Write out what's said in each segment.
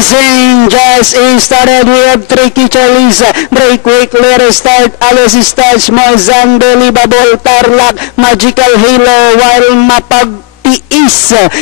racing just started. We have Tricky Charlies, break quickly, restart, Alice Touch, Unbelievable, Tarlac, Magical Halo, while Mapagtiis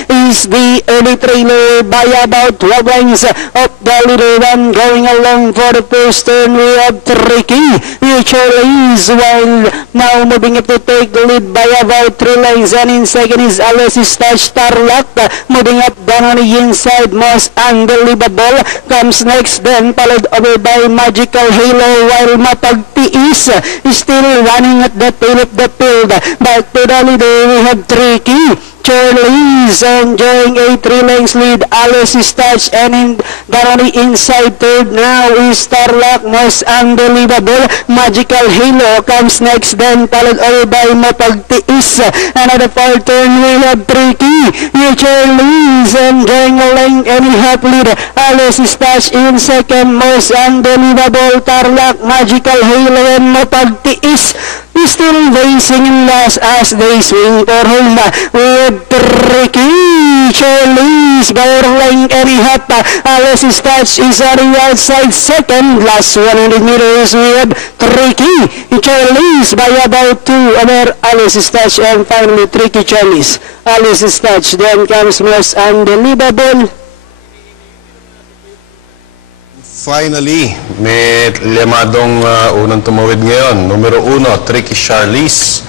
is the early trailer by about 12 lengths of the leader one. Going along for the first turn, we have Tricky Charlies, while now moving up to take the lead by about 3 lengths, and in second is Alice Touch. Tarlac moving up down on the inside, Most Unbelievable comes next, then followed over by Magical Halo, while Mapagtiis is still running at the tail of the field. Back to the leader, we have Tricky Charlies enjoying a 3 lengths lead. Alice Touch, and in down on the inside third now is Tarlac, Most Unbelievable. Magical Halo comes next, then followed over by Mapagtiis. And at the fourth turn, we have Tricky Charlies enjoying a length and a half lead. Alice Touch in second, Most Unbelievable, Tarlac, Magical Halo, and Mapagtiis is still racing in last as they swing for home. With Tricky Charlies by a length and a half. Alice Touch is on the outside second. Last 100 meters, we have Tricky Charlies by about 2 over Alice Touch, and finally Tricky Charlies. Alice Touch, then comes Most Unbelievable. Finally, may lemadong unang tumawid ngayon. Numero 1, Tricky Charlies.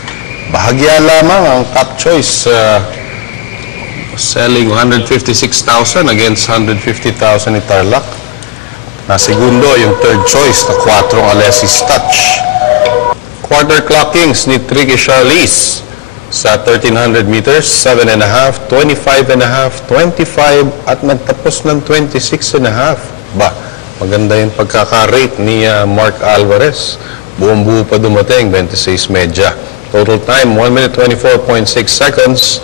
Bahagya lamang ang top choice. Selling 156,000 against 150,000 ni Tarlac. Segundo, yung third choice na 4 Alice Touch. Quarter clockings ni Tricky Charlies sa 1,300 meters, 7.5, 25.5, 25 at nagtapos ng 26.5. Ba, maganda yung pagkaka-rate ni Mark Alvarez. Buong buo pa dumating, 26 medya. Total time, 1 minute 24.6 seconds.